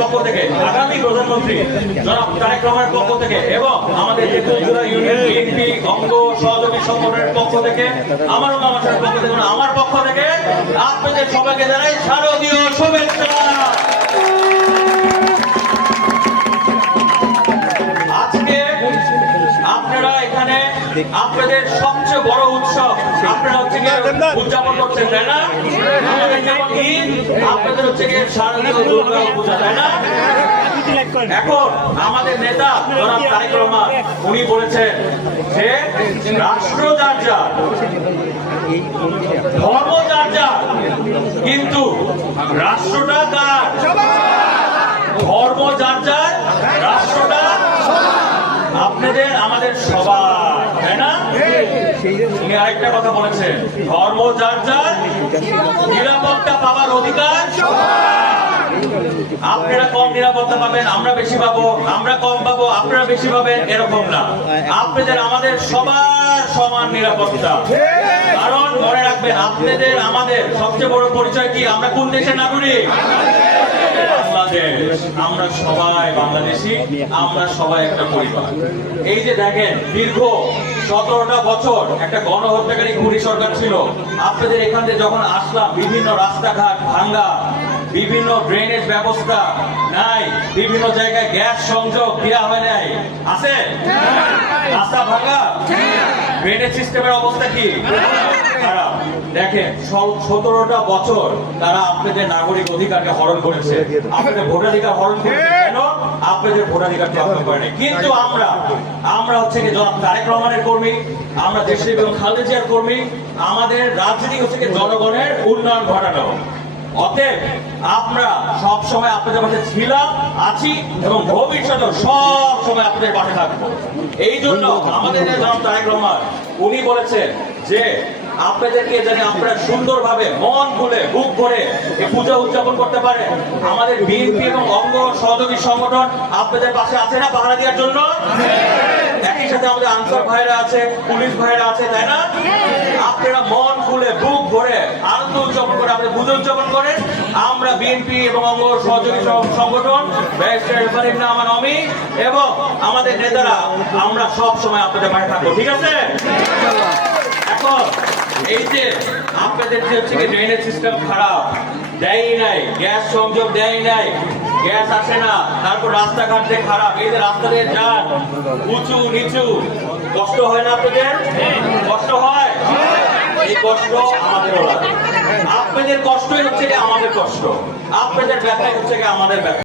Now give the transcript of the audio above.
পক্ষ থেকে, আগামী প্রধানমন্ত্রী জনাব তারেক রহমানের পক্ষ থেকে এবং আমাদের তেঁতুলজোড়া ইউনিয়ন বিএনপি অঙ্গ সহযোগী সংগঠনের পক্ষ থেকে, আমার মানুষের পক্ষ থেকে, আমার পক্ষ থেকে আপনাদের সবাইকে জানাই শারদীয় শুভেচ্ছা। আজকে আপনারা এখানে আপনাদের সবচেয়ে বড় উৎসব আপনারা হচ্ছে উদযাপন করছেন, তাই না? আমাদের যেমন ঈদ, আপনাদের হচ্ছে শারদীয় দুর্গা পূজা, তাই না? এখন আমাদের নেতা জনাব তারেক রহমান উনি বলেছেন যে রাষ্ট্র যার যার, ধর্ম যার যার, কিন্তু রাষ্ট্রটা কার? ধর্ম যার যার, রাষ্ট্রটা আপনাদের আমাদের সবার, তাই না? উনি আরেকটা কথা বলেছেন, ধর্ম যার যার, নিরাপত্তা পাওয়ার অধিকার। আপনারা কম নিরাপত্তা পাবেন, আমরা বেশি পাবো, আমরা কম পাবো, আপনারা বেশি পাবেন, এরকম না। আপনাদের আমাদের সবার সমান নিরাপত্তা। কারণ মনে রাখবেন, আপনাদের আমাদের সবচেয়ে বড় পরিচয় কি? আমরা কোন দেশের নাগরিক? বাংলাদেশ। আমরা সবাই বাংলাদেশি, আমরা সবাই একটা পরিবার। এই যে দেখেন, দীর্ঘ 17টা বছর একটা গণহত্যাকারী খুনি সরকার ছিল। আপনাদের এখান থেকে যখন আসলাম, বিভিন্ন রাস্তাঘাট ভাঙ্গা, বিভিন্ন ড্রেনেজ ব্যবস্থা নাই, বিভিন্ন জায়গায় গ্যাস সংযোগ দেওয়া হয় নাই, আছে? রাস্তা ভাঙ্গা, ড্রেনেজ সিস্টেমের অবস্থা কি? খারাপ। দেখেন, 17টা বছর তারা আপনাদের নাগরিক অধিকারকে হরণ করেছে, আপনাদের ভোটাধিকার হরণ করেছে। কেন? আপনাদের ভোটাধিকার প্রয়োগ করেনি। কিন্তু আমরা হচ্ছে কি জনাব তারেক রহমানের কর্মী, আমরা দেশের এবং খালেদা জিয়ার কর্মী। আমাদের রাজনীতি হচ্ছে কি জনগণের উন্নয়ন ঘটানো। অতএব আমরা সব সময় আপনাদের পাশে ছিলাম, আছি এবং ভবিষ্যতে সব সময় আপনাদের পাশে থাকবো। এই জন্য আমাদের জনাব তারেক রহমান উনি বলেছেন যে আপনাদেরকে জানি আপনারা সুন্দরভাবে মন খুলে বুক ভরে এই পূজা উদযাপন করতে পারে। আমাদের বিএনপি এবং অঙ্গ সহযোগী সংগঠন আপনাদের পাশে আছে না পাহারা দেওয়ার জন্য? একই সাথে আমাদের আনসার ভাইরা আছে, পুলিশ ভাইরা আছে, তাই না? আপনারা মন খুলে বুক ভরে আনন্দ উদযাপন করে আপনি পূজা উদযাপন করেন। আমরা বিএনপি এবং অঙ্গ সহযোগী সংগঠন আমার অমি এবং আমাদের নেতারা আমরা সব সময় আপনাদের পাশে থাকবো, ঠিক আছে? এখন এই যে আপনাদের যে হচ্ছে ড্রেনেজ সিস্টেম খারাপ, দেয় নাই, গ্যাস সংযোগ দেয় নাই, গ্যাস আসে না, তারপর রাস্তাঘাট যে খারাপ, এই যে রাস্তা দিয়ে যান উঁচু নিচু, কষ্ট হয় না আপনাদের? কষ্ট হয়? এই কষ্ট আমাদেরও লাগে। আপনাদের কষ্টই হচ্ছে আমাদের কষ্ট, আপনাদের ব্যথাই হচ্ছে আমাদের ব্যথা।